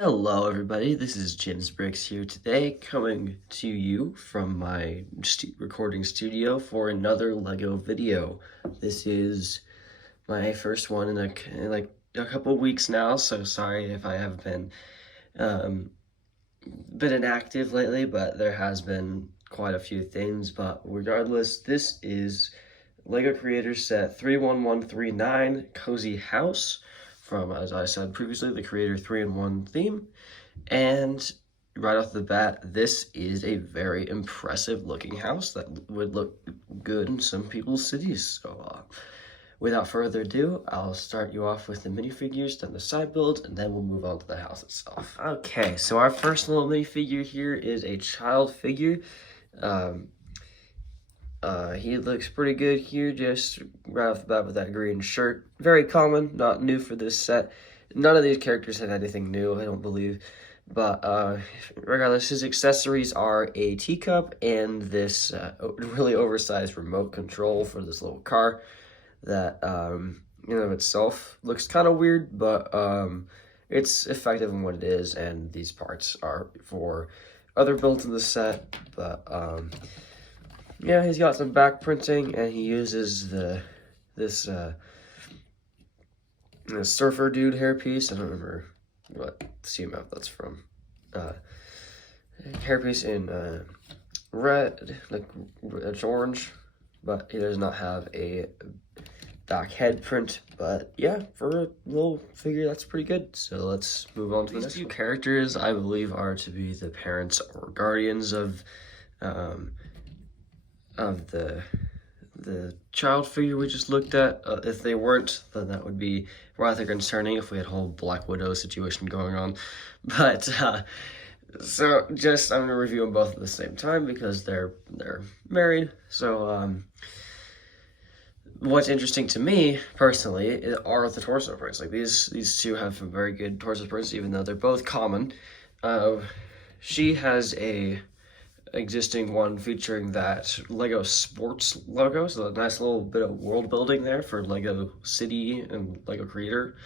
Hello everybody, this is Jim's Bricks here today, coming to you from my recording studio for another LEGO video. This is my first one in a couple weeks now, so sorry if I have been inactive lately, but there has been quite a few things. But regardless, this is LEGO Creator Set 31139 Cozy House from, as I said previously, the Creator 3-in-1 theme. And right off the bat, this is a very impressive looking house that would look good in some people's cities. So without further ado, I'll start you off with the minifigures, then the side build, and then we'll move on to the house itself. Okay, so our first little minifigure here is a child figure. He looks pretty good here, just right off the bat with that green shirt. Very common, not new for this set. None of these characters have anything new, I don't believe. But regardless, his accessories are a teacup and this really oversized remote control for this little car that, in and of itself, looks kind of weird, but it's effective in what it is, and these parts are for other builds in the set. But yeah, he's got some back printing, and he uses this surfer dude hairpiece. I don't remember what CMF that's from. Hairpiece in red, like it's orange, but he does not have a back head print. But yeah, for a little figure, that's pretty good. So let's move on to the next two characters. I believe are to be the parents or guardians of the child figure we just looked at. If they weren't, then that would be rather concerning if we had a whole Black Widow situation going on. But so just I'm gonna review them both at the same time because they're married. So what's interesting to me personally are the torso prints. Like these two have some very good torso prints, even though they're both common. She has a existing one featuring that Lego Sports logo, so a nice little bit of world building there for Lego City and Lego Creator.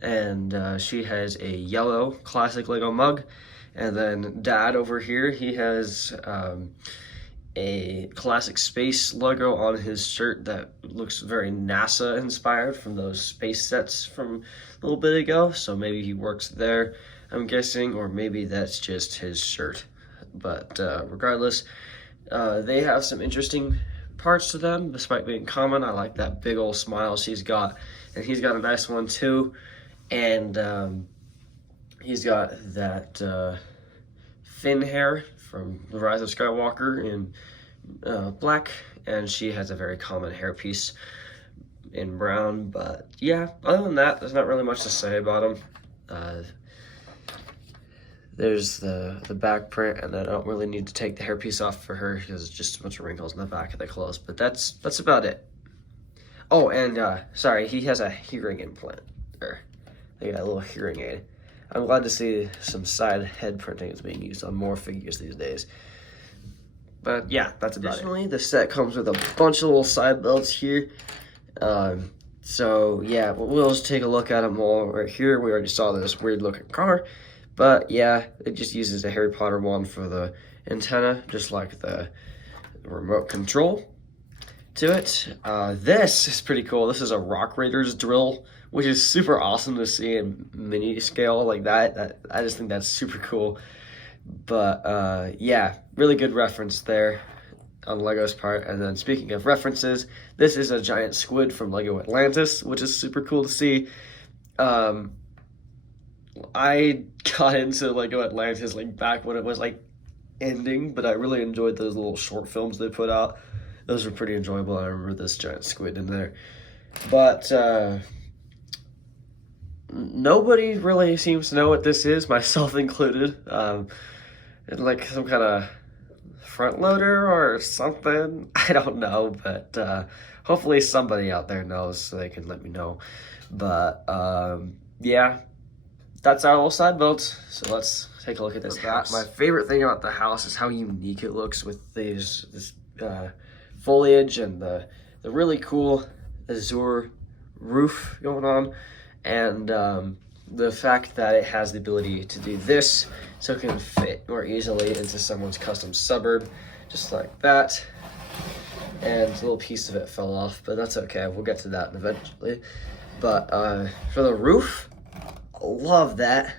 And she has a yellow classic Lego mug. And then Dad over here, he has a classic space logo on his shirt that looks very NASA inspired from those space sets from a little bit ago. So maybe he works there, I'm guessing, or maybe that's just his shirt. But regardless, they have some interesting parts to them, despite being common. I like that big old smile she's got, and he's got a nice one too. And he's got that Finn hair from The Rise of Skywalker in black, and she has a very common hairpiece in brown. But yeah, other than that, there's not really much to say about them. There's the back print, and I don't really need to take the hairpiece off for her because it's just a bunch of wrinkles in the back of the clothes. But that's about it. Oh, and sorry, he has a hearing implant there. They got a little hearing aid. I'm glad to see some side head printing is being used on more figures these days. But yeah, that's about it. Additionally, the set comes with a bunch of little side belts here. So yeah, we'll just take a look at them all right here. We already saw this weird looking car. But yeah, it just uses a Harry Potter one for the antenna, just like the remote control to it. This is pretty cool. This is a Rock Raiders drill, which is super awesome to see in mini scale like that. I just think that's super cool. But yeah, really good reference there on Lego's part. And then speaking of references, this is a giant squid from Lego Atlantis, which is super cool to see. I got into Lego Atlantis like back when it was like ending, but I really enjoyed those little short films they put out. Those were pretty enjoyable. I remember this giant squid in there. But nobody really seems to know what this is, myself included. It's like some kind of front loader or something. I don't know, but hopefully somebody out there knows so they can let me know. But yeah. That's our little side build, so let's take a look at this house. My favorite thing about the house is how unique it looks with this foliage and the really cool azure roof going on. And the fact that it has the ability to do this, so it can fit more easily into someone's custom suburb, just like that. And a little piece of it fell off, but that's okay. We'll get to that eventually. But for the roof, I love that.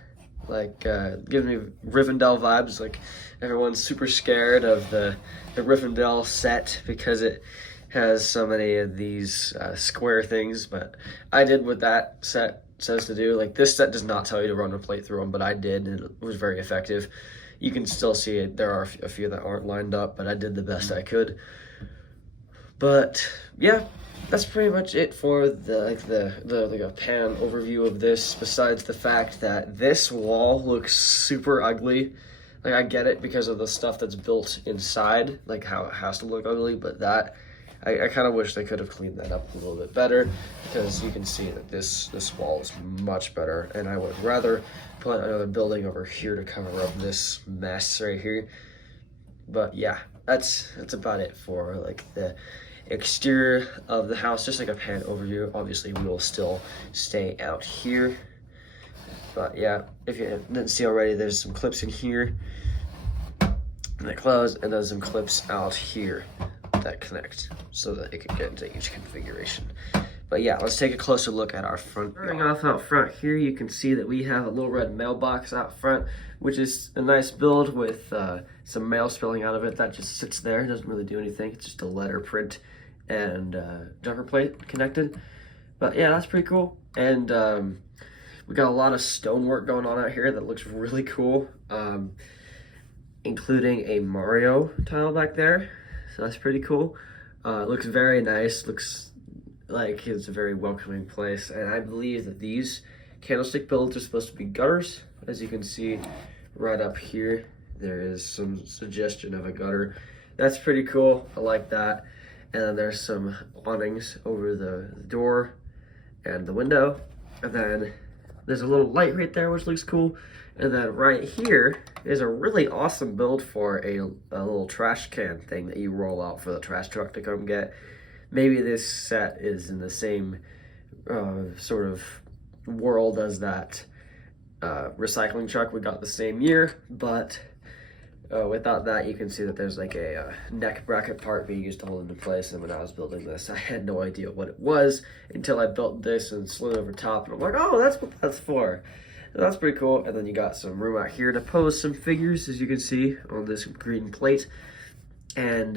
Like, gives me Rivendell vibes. Like, everyone's super scared of the Rivendell set because it has so many of these square things. But I did what that set says to do. Like, this set does not tell you to run a plate through them, but I did, and it was very effective. You can still see it. There are a few that aren't lined up, but I did the best I could. But yeah, that's pretty much it for the pan overview of this, besides the fact that this wall looks super ugly. Like, I get it because of the stuff that's built inside, like how it has to look ugly, but that I kind of wish they could have cleaned that up a little bit better, because you can see that this wall is much better, and I would rather put another building over here to cover up this mess right here. But yeah, that's about it for like the exterior of the house, just like a pan overview. Obviously we will still stay out here, but yeah, if you didn't see already, there's some clips in here that close, and there's some clips out here that connect so that it can get into each configuration. But yeah, let's take a closer look at our front. Starting off out front here, you can see that we have a little red mailbox out front, which is a nice build with some mail spilling out of it. That just sits there, doesn't really do anything. It's just a letter print and jumper plate connected. But yeah, that's pretty cool. And we got a lot of stonework going on out here that looks really cool, including a Mario tile back there. So that's pretty cool. It looks very nice. Looks like it's a very welcoming place. And I believe that these candlestick builds are supposed to be gutters. As you can see right up here, there is some suggestion of a gutter. That's pretty cool. I like that. And then there's some awnings over the door and the window. And then there's a little light right there, which looks cool. And then right here is a really awesome build for a little trash can thing that you roll out for the trash truck to come get. Maybe this set is in the same sort of world as that recycling truck we got the same year, but without that, you can see that there's like a neck bracket part being used to hold it in place. And when I was building this, I had no idea what it was until I built this and slid over top, and I'm like, oh, that's what that's for. So that's pretty cool. And then you got some room out here to pose some figures, as you can see on this green plate. And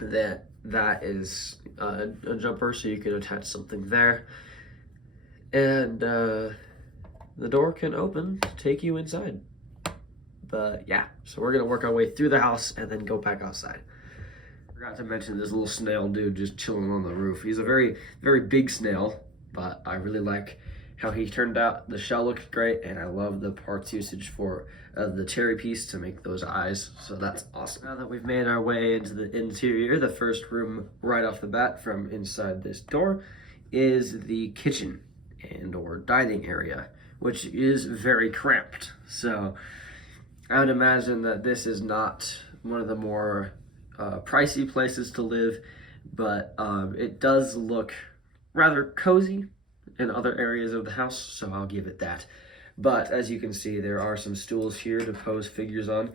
that is a jumper, so you can attach something there. And the door can open to take you inside. But yeah, so we're gonna work our way through the house and then go back outside. Forgot to mention this little snail dude just chilling on the roof. He's a very, very big snail, but I really like how he turned out. The shell looked great, and I love the parts usage for the cherry piece to make those eyes, so that's awesome. Now that we've made our way into the interior, the first room right off the bat from inside this door is the kitchen and or dining area, which is very cramped. So I would imagine that this is not one of the more pricey places to live, but it does look rather cozy in other areas of the house, so I'll give it that. But as you can see, there are some stools here to pose figures on.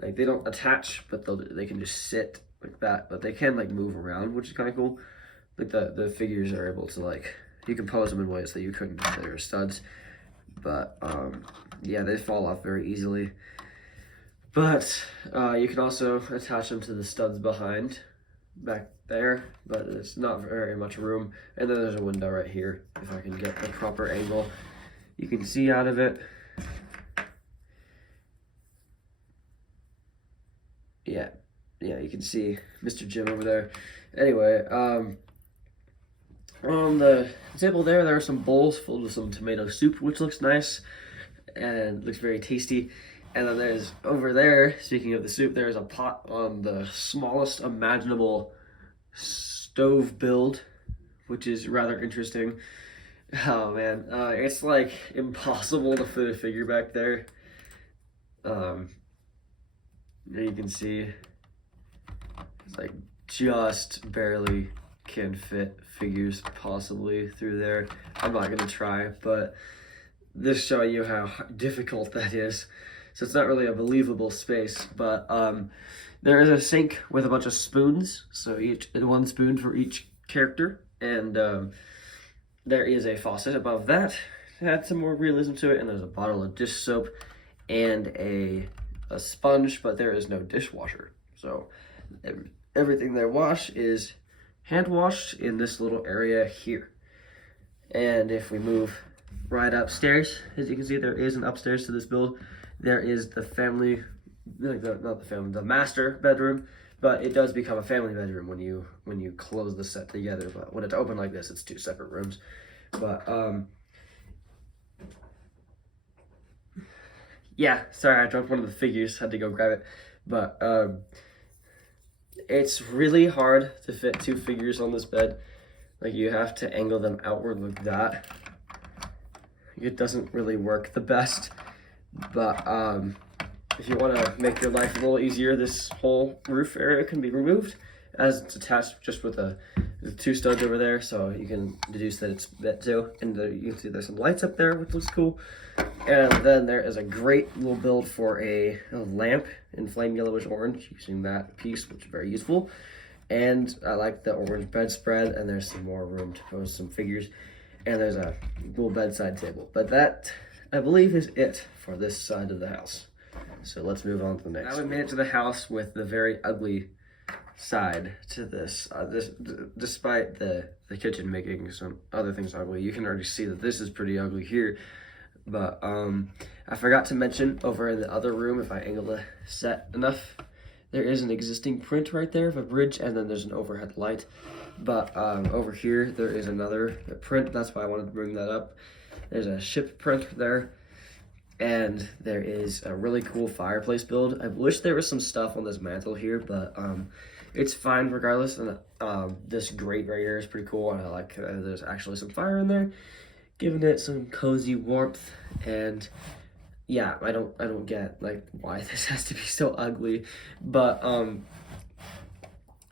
Like, they don't attach, but they can just sit like that, but they can like move around, which is kind of cool. Like the figures are able to, like, you can pose them in ways that you couldn't if they were studs. But yeah, they fall off very easily. But you can also attach them to the studs back there, but it's not very much room. And then there's a window right here. If I can get the proper angle, you can see out of it. Yeah, you can see Mr. Jim over there. Anyway, on the table there are some bowls filled with some tomato soup, which looks nice and looks very tasty. And then there's over there, speaking of the soup, there's a pot on the smallest imaginable stove build, which is rather interesting. Oh man, it's like impossible to fit a figure back there. You can see it's like just barely can fit figures possibly through there. I'm not gonna try, but this show you how difficult that is. So it's not really a believable space, but there is a sink with a bunch of spoons, so one spoon for each character, and there is a faucet above that to add some more realism to it, and there's a bottle of dish soap and a sponge, but there is no dishwasher. So everything they wash is hand washed in this little area here. And if we move right upstairs, as you can see, there is an upstairs to this build. There is the family, not the family, the master bedroom, but it does become a family bedroom when you close the set together. But when it's open like this, it's two separate rooms. But yeah, sorry, I dropped one of the figures, had to go grab it. But it's really hard to fit two figures on this bed. Like, you have to angle them outward like that. It doesn't really work the best, but if you want to make your life a little easier, this whole roof area can be removed, as it's attached just with the two studs over there, so you can deduce that it's bent too. And you can see there's some lights up there, which looks cool. And then there is a great little build for a lamp in flame yellowish orange, using that piece, which is very useful. And I like the orange bedspread, and there's some more room to pose some figures. And there's a little bedside table. But that, I believe, is it for this side of the house. So let's move on to the next. Now we made it to the house with the very ugly side to this. Despite the kitchen making some other things ugly, you can already see that this is pretty ugly here. But I forgot to mention, over in the other room, if I angle the set enough, there is an existing print right there of a bridge, and then there's an overhead light. But over here, there is another print. That's why I wanted to bring that up. There's a ship print there, and there is a really cool fireplace build. I wish there was some stuff on this mantle here, but it's fine regardless. And this grate right here is pretty cool, and I like there's actually some fire in there, giving it some cozy warmth. And yeah, I don't get like why this has to be so ugly, but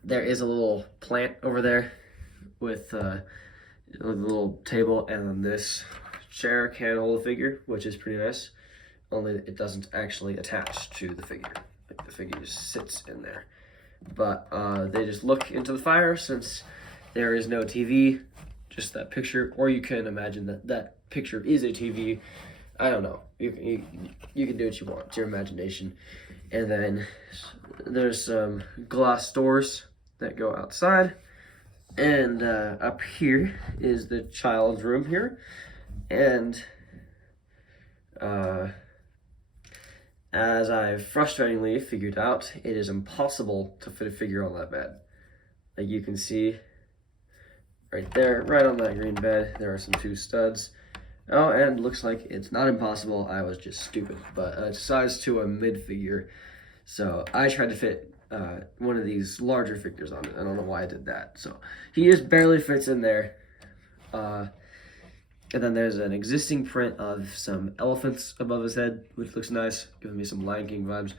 there is a little plant over there with a little table, and then this chair can hold a figure, which is pretty nice. Only it doesn't actually attach to the figure. Like, the figure just sits in there. But they just look into the fire, since there is no TV, just that picture. Or you can imagine that that picture is a TV. I don't know. You can do what you want. It's your imagination. And then there's some glass doors that go outside. And up here is the child's room here. And as I frustratingly figured out, it is impossible to fit a figure on that bed. Like you can see right there, right on that green bed, there are some two studs. Oh, and looks like it's not impossible. I was just stupid. But it's size to a mid figure. So I tried to fit one of these larger figures on it. I don't know why I did that. So he just barely fits in there. And then there's an existing print of some elephants above his head, which looks nice, giving me some Lion King vibes.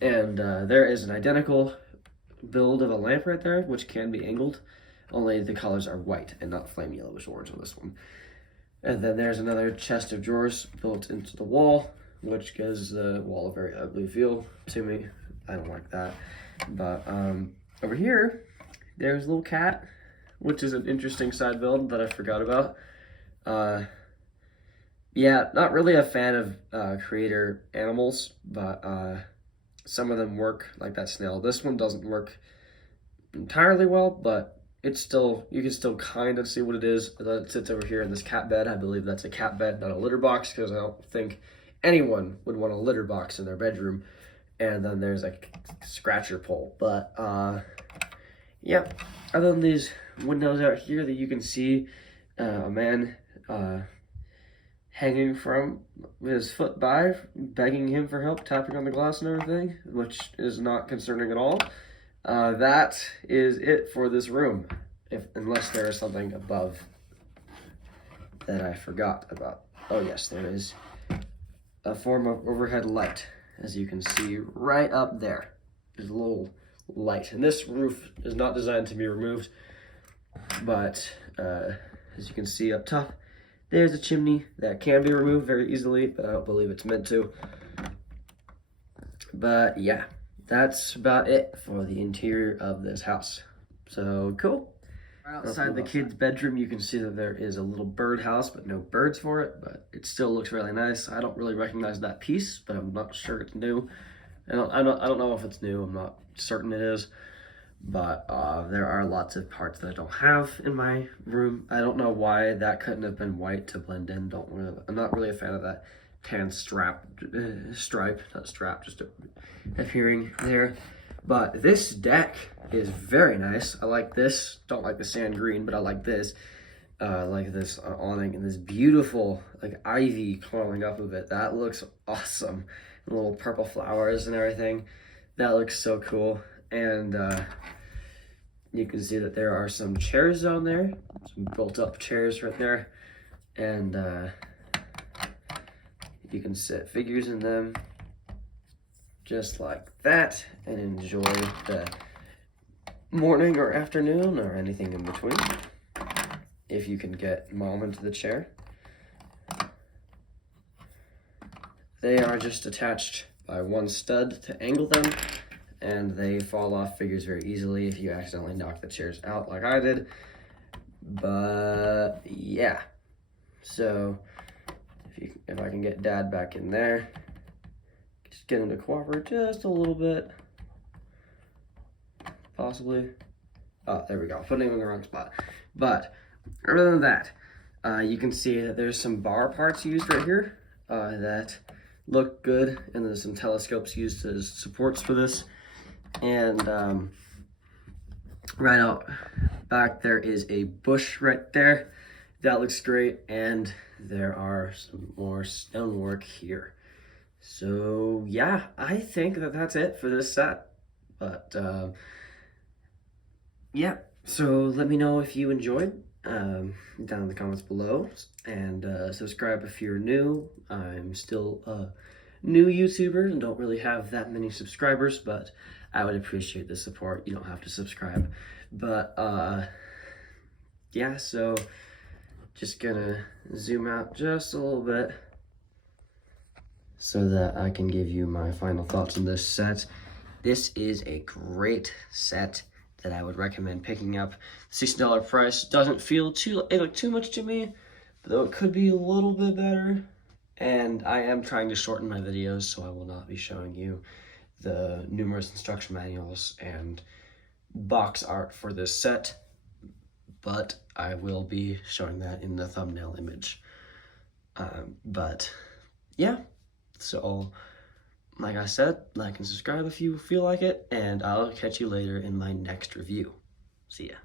And there is an identical build of a lamp right there, which can be angled, only the colors are white and not flame yellowish orange on this one. And then there's another chest of drawers built into the wall, which gives the wall a very ugly feel to me. I don't like that. But over here, there's a little cat, which is an interesting side build that I forgot about. Yeah, not really a fan of creator animals, but some of them work, like that snail. This one doesn't work entirely well, but it's still, you can still kind of see what it is. It sits over here in this cat bed. I believe that's a cat bed, not a litter box, because I don't think anyone would want a litter box in their bedroom. And then there's a scratcher pole. But yeah, other than these windows out here that you can see a man hanging from his foot by, begging him for help, tapping on the glass and everything, which is not concerning at all. That is it for this room, unless there is something above that I forgot about. Oh yes, there is a form of overhead light, as you can see right up there. There's a little light, and this roof is not designed to be removed, but as you can see up top, There's a chimney that can be removed very easily, but I don't believe it's meant to. But yeah, that's about it for the interior of this house. So cool. Outside the kid's bedroom, you can see that there is a little birdhouse, but no birds for it, but it still looks really nice. I don't really recognize that piece, but I'm not sure it's new. I don't know if it's new. I'm not certain it is, but there are lots of parts that I don't have in my room. I don't know why that couldn't have been white to blend in. I'm not really a fan of that tan stripe, not strap, just appearing there. But this deck is very nice. I like this. Don't like the sand green, but I like this. Like this awning and this beautiful like ivy crawling up of it. That looks awesome. And little purple flowers and everything. That looks so cool. And you can see that there are some chairs on there. Some built up chairs right there. And you can set figures in them just like that and enjoy the morning or afternoon or anything in between. If you can get mom into the chair. They are just attached by one stud to angle them, and they fall off figures very easily if you accidentally knock the chairs out like I did. But yeah, so if I can get dad back in there, just get him to cooperate just a little bit, possibly. Oh, there we go, putting him in the wrong spot. But other than that, you can see that there's some bar parts used right here that look good, and there's some telescopes used as supports for this. And right out back there is a bush right there. That looks great, and there are some more stonework here. So yeah, I think that that's it for this set. But yeah, so let me know if you enjoyed down in the comments below, and subscribe if you're new. I'm still a new YouTuber and don't really have that many subscribers, but I would appreciate the support. You don't have to subscribe, but yeah, so just gonna zoom out just a little bit so that I can give you my final thoughts on this set. This is a great set that I would recommend picking up. $60 price doesn't feel too much to me, though it could be a little bit better. And I am trying to shorten my videos, so I will not be showing you the numerous instruction manuals and box art for this set, but I will be showing that in the thumbnail image. But yeah, so like I said, like and subscribe if you feel like it, and I'll catch you later in my next review. See ya.